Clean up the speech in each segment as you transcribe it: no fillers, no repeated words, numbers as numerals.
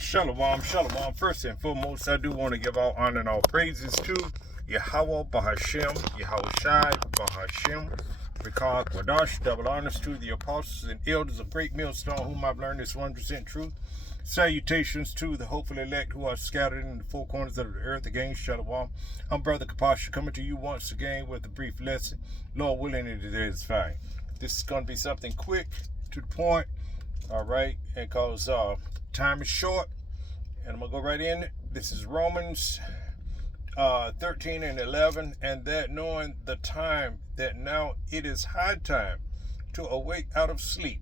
Shalom, shalom. First and foremost, I do want to give all honor and all praises to Yahweh Bahashem, Yahweh Shai Bahashem, Rikah Kwadash, double honors to the apostles and elders of Great Millstone, whom I've learned this 100% truth. Salutations to the hopeful elect who are scattered in the four corners of the earth. Again, shalom. I'm Brother Kapasha coming to you once again with a brief lesson. Lord willing, it is fine. This is going to be something quick, to the point, all right, because time is short, and I'm going to go right in. This is Romans 13 and 11, and that knowing the time, that now it is high time to awake out of sleep,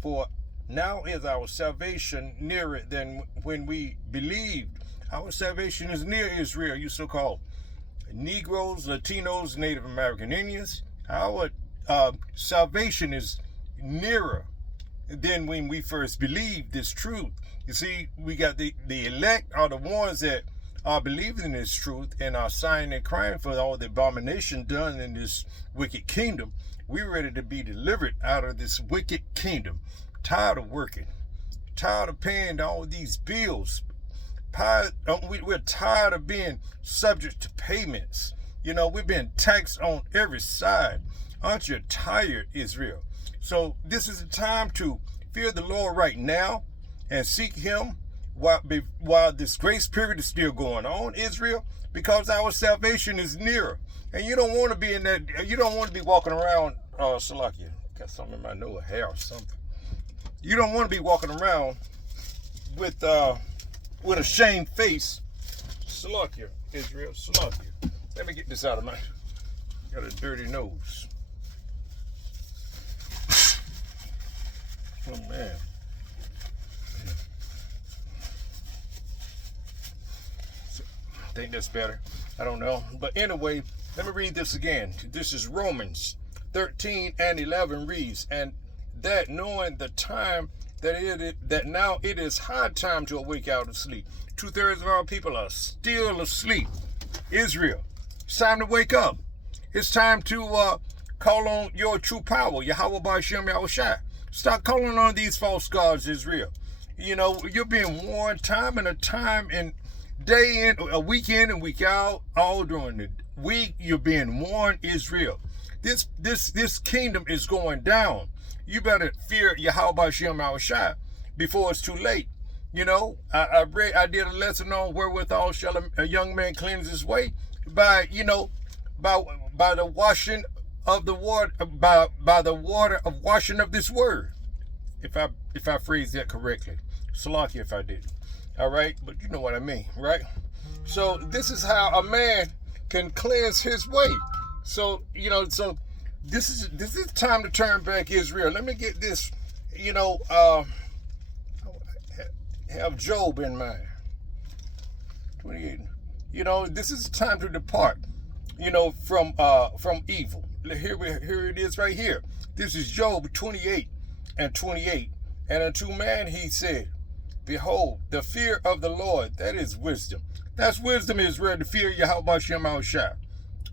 for now is our salvation nearer than when we believed. Our salvation is near, Israel, you so-called Negroes, Latinos, Native American Indians. Our salvation is nearer than when we first believed this truth. You see, we got the elect are the ones that are believing in this truth and are sighing and crying for all the abomination done in this wicked kingdom. We're ready to be delivered out of this wicked kingdom. Tired of working, tired of paying all these bills. We're tired of being subject to payments. You know, we've been taxed on every side. Aren't you tired, Israel? So this is the time to fear the Lord right now and seek him while this grace period is still going on, Israel, because our salvation is nearer. And you don't want to be in that, you don't want to be walking around, Salakia, got something in my nose, hair or something. You don't want to be walking around with a shamed face. Salakia, Israel, Salakia. Let me get this out of my, got a dirty nose. Oh man. So, I think that's better. I don't know. But anyway, let me read this again. This is Romans 13 and 11 reads, and that knowing the time that now it is high time to awake out of sleep. 2/3 of our people are still asleep. Israel, it's time to wake up. It's time to call on your true power, Yahweh Ba'ashem Yahweh Shai. Stop calling on these false gods, Israel. You know, you're being warned time and a time, and day in, a week in and week out, all during the week, you're being warned, Israel. This kingdom is going down. You better fear Yahweh Ba'ashem Yahweh Shai before it's too late. You know, I did a lesson on wherewithal shall a young man cleanse his way by, you know, by the washing of the water, by the water of washing of this word. If I phrase that correctly. Salakia if I did. All right, but you know what I mean, right? So this is how a man can cleanse his way. So, you know, so this is time to turn back, Israel. Let me get this, you know, have Job in mind. 28. You know, this is time to depart, you know, from evil. Here it is right here. This is Job 28 and 28. And unto man he said, behold, the fear of the Lord, that is wisdom. That's wisdom, Israel, to fear Yahweh Ba'ashem Yahweh Shai.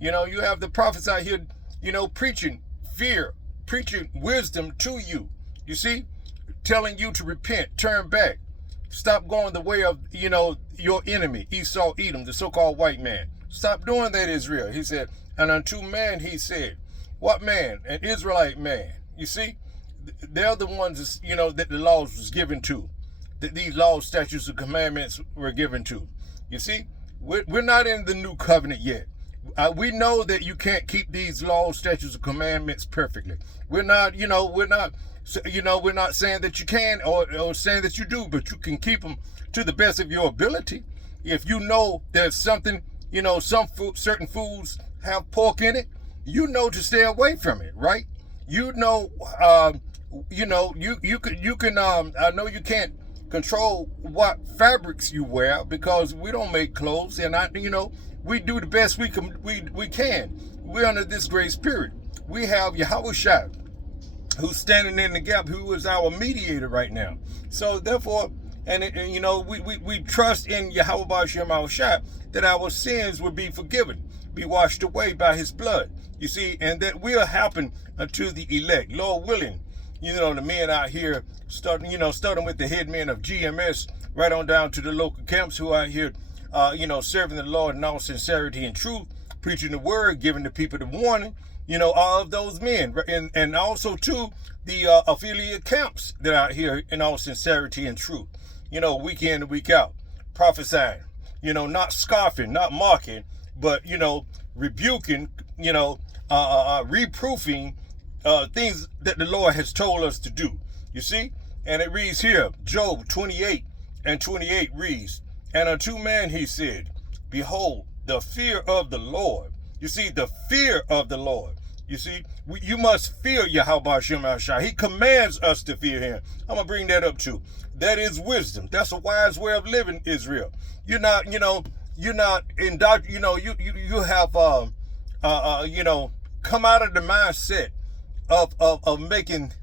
You know, you have the prophets out here, you know, preaching fear, preaching wisdom to you. You see, telling you to repent, turn back, stop going the way of, you know, your enemy, Esau, Edom, the so-called white man. Stop doing that, Israel. He said, and unto man he said, what man? An Israelite man. You see, they're the ones, you know, that the laws was given to, that these laws, statutes, and commandments were given to. You see, we're not in the new covenant yet. We know that you can't keep these laws, statutes, and commandments perfectly. We're not saying that you can or saying that you do, but you can keep them to the best of your ability. If you know there's something, you know, certain foods have pork in it, you know to stay away from it, right? You know, you can. I know you can't control what fabrics you wear because we don't make clothes, and we do the best we can. We can. We're under this grace period. We have Yahweh Shai, who's standing in the gap, who is our mediator right now. So therefore, we trust in Yahweh Ba'ashem Yahweh Shai that our sins will be forgiven, be washed away by his blood. You see, and that will happen unto the elect, Lord willing. the men out here, starting with the head men of GMS, right on down to the local camps who are out here, serving the Lord in all sincerity and truth, preaching the word, giving the people the warning, all of those men, and also too the affiliate camps that are out here in all sincerity and truth, week in and week out, prophesying, not scoffing, not mocking, but rebuking, reproofing things that the Lord has told us to do. You see, and it reads here, Job 28:28 reads, "And unto man he said, Behold, the fear of the Lord." You see, the fear of the Lord. You see, you must fear Yahweh Shem Shai. He commands us to fear him. I'm going to bring that up too. That is wisdom. That's a wise way of living, Israel. You're not in, you have, come out of the mindset of making,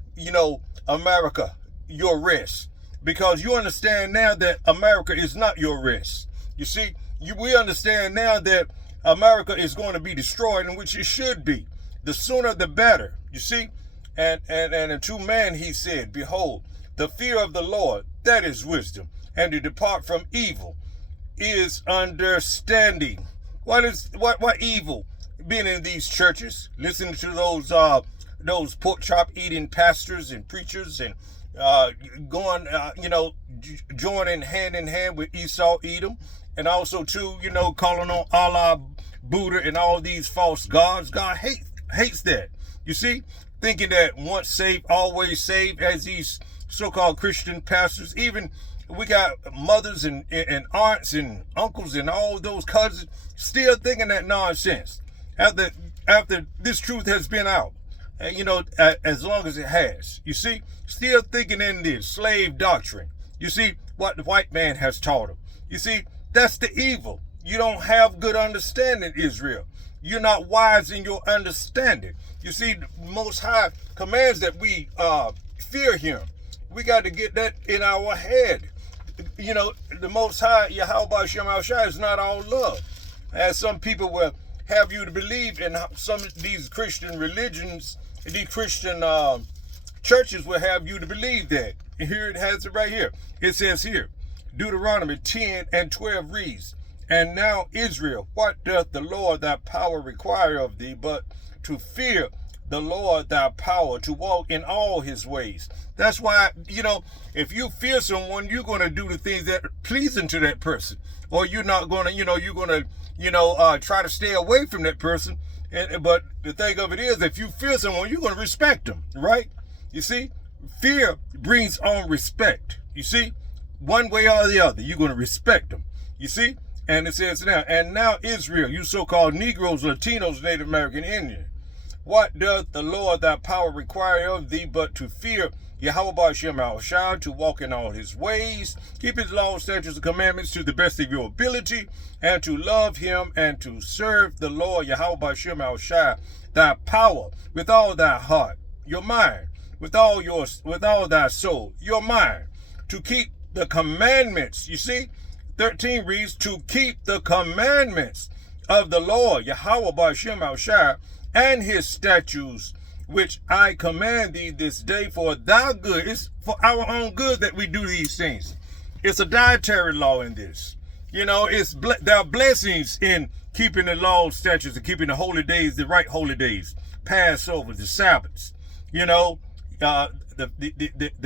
America your rest. Because you understand now that America is not your rest. You see, we understand now that America is going to be destroyed, in which it should be. The sooner the better, you see. And unto man he said, Behold, the fear of the Lord, that is wisdom, and to depart from evil is understanding. What evil being in these churches, listening to those pork chop eating pastors and preachers, and going, joining hand in hand with Esau, Edom, and also too, calling on Allah, Buddha, and all these false gods. God hates that. You see, thinking that once saved, always saved, as these so-called Christian pastors. Even we got mothers and aunts and uncles and all those cousins still thinking that nonsense after this truth has been out. As long as it has. You see, still thinking in this slave doctrine. You see, what the white man has taught them. You see, that's the evil. You don't have good understanding, Israel. You're not wise in your understanding. You see, the Most High commands that we fear him. We got to get that in our head. The Most High, Yahweh Shem Shai, is not all love. As some people will have you to believe in, some of these Christian religions, these Christian churches will have you to believe that. And here it has it right here. It says here, Deuteronomy 10:12 reads, "And now, Israel, what doth the Lord thy power require of thee, but to fear the Lord thy power, to walk in all his ways?" That's why, if you fear someone, you're going to do the things that are pleasing to that person. Or you're not going to, you're going to, try to stay away from that person. But the thing of it is, if you fear someone, you're going to respect them, right? You see, fear brings on respect. You see, one way or the other, you're going to respect them. You see? And it says now, "And now, Israel, you so-called Negroes, Latinos, Native American Indian, what doth the Lord thy power require of thee, but to fear Yahweh Shem Shai, to walk in all his ways, keep his laws, statutes, and commandments to the best of your ability, and to love him, and to serve the Lord Yahweh Shem Shai, thy power, with all thy heart, your mind, with all thy soul, your mind, to keep the commandments." You see, 13 reads, "To keep the commandments of the Lord Yahweh Shem Shai, and his statutes, which I command thee this day for thy good." It's for our own good that we do these things. It's a dietary law in this. There are blessings in keeping the law, statutes, and keeping the holy days, the right holy days, Passover, the Sabbaths, the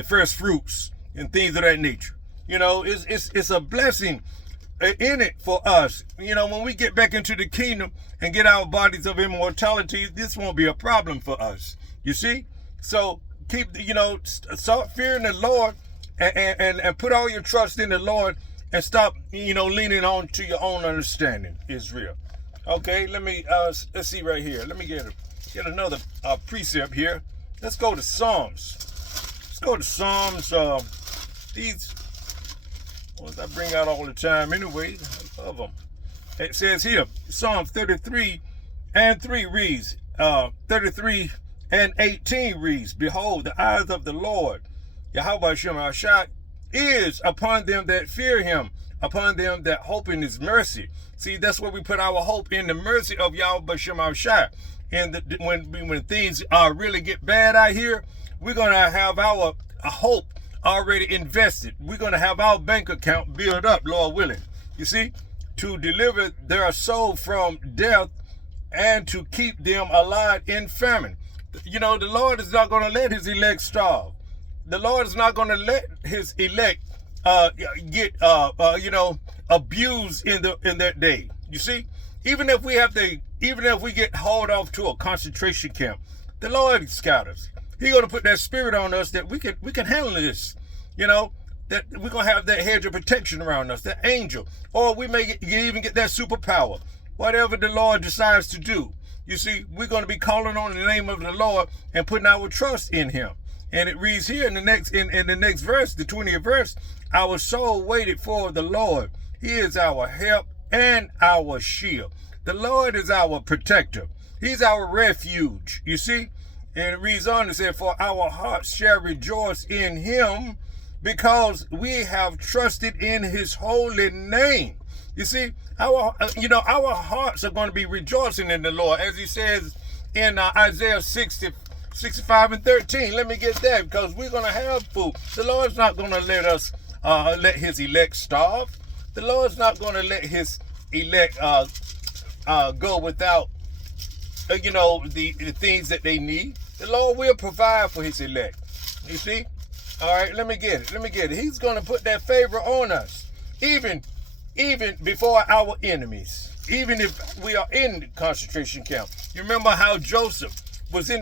first fruits and things of that nature. It's a blessing in it for us. When we get back into the kingdom and get our bodies of immortality, this won't be a problem for us. You see? So keep, start fearing the Lord and put all your trust in the Lord, and stop, leaning on to your own understanding, Israel. Okay, let's see right here. Let me get another precept here. Let's go to Psalms. Let's go to Psalms. These ones I bring out all the time anyway. I love them. It says here, Psalm 33:3 reads, 33:18 reads, "Behold, the eyes of the Lord, Yahweh Shem Shai, is upon them that fear him, upon them that hope in his mercy." See, that's where we put our hope, in the mercy of Yahweh Shem Shai. And when things really get bad out here, we're going to have our hope already invested. We're going to have our bank account built up, Lord willing. You see, to deliver their soul from death and to keep them alive in famine. You know, the Lord is not going to let his elect starve. The Lord is not going to let his elect get abused in that day. You see, even if we get hauled off to a concentration camp, the Lord scatters. He's going to put that spirit on us that we can handle this. You know, that we're going to have that hedge of protection around us, that angel, or we may even get that superpower. Whatever the Lord decides to do. You see, we're going to be calling on the name of the Lord and putting our trust in him. And it reads here in the next verse, the 20th verse, our soul waited for the Lord. He is our help and our shield. The Lord is our protector. He's our refuge. You see? And it reads on and says, for our hearts shall rejoice in him because we have trusted in his holy name. You see, our hearts are going to be rejoicing in the Lord, as he says in Isaiah 65 and 13. Let me get that, because we're going to have food. The Lord's not going to let us let his elect starve. The Lord's not going to let his elect go without the things that they need. The Lord will provide for his elect. You see? All right, let me get it. He's going to put that favor on us, even before our enemies, even if we are in the concentration camp. You remember how Joseph was in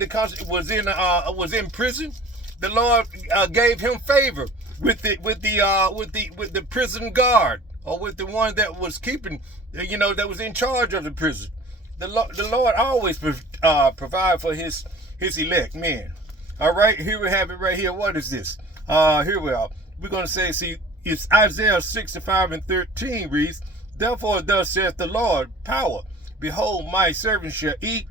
prison? The Lord gave him favor with the prison guard, or with the one that was keeping, that was in charge of the prison. The Lord always provide for his elect men. All right, here we have it right here. What is this? Here we are. We're going to say, see, it's Isaiah 65 and 13 reads, therefore thus saith the Lord, power, behold, my servant shall eat,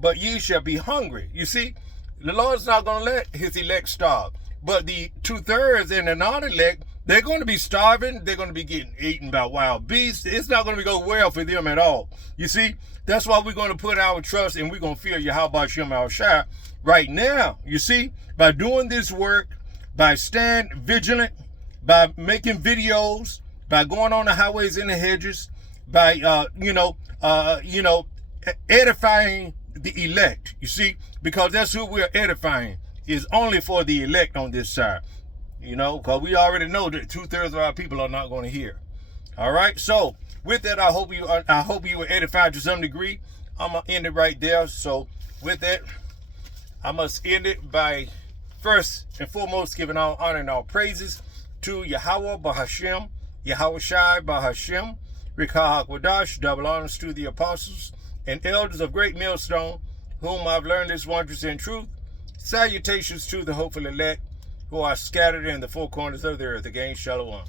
but ye shall be hungry. You see, the Lord's not going to let his elect starve. But the 2/3 and the non-elect, they're going to be starving. They're going to be getting eaten by wild beasts. It's not going to go well for them at all. You see, that's why we're going to put our trust and we're going to fear Yahweh Shem Al-Shai right now. You see, by doing this work, by staying vigilant, by making videos, by going on the highways and the hedges, by edifying the elect. You see, because that's who we're edifying, is only for the elect on this side. Because we already know that 2/3 of our people are not going to hear. All right. So with that, I hope you were edified to some degree. I'm gonna end it right there. So with that, I must end it by first and foremost giving all honor and all praises to Yahweh Bahashem, Yahweh Shai Bahashem, Rikah HaKodash, double honors to the apostles and elders of Great Millstone, whom I've learned this wondrous in truth. Salutations to the hopeful elect who are scattered in the four corners of the earth. Again, Shalom.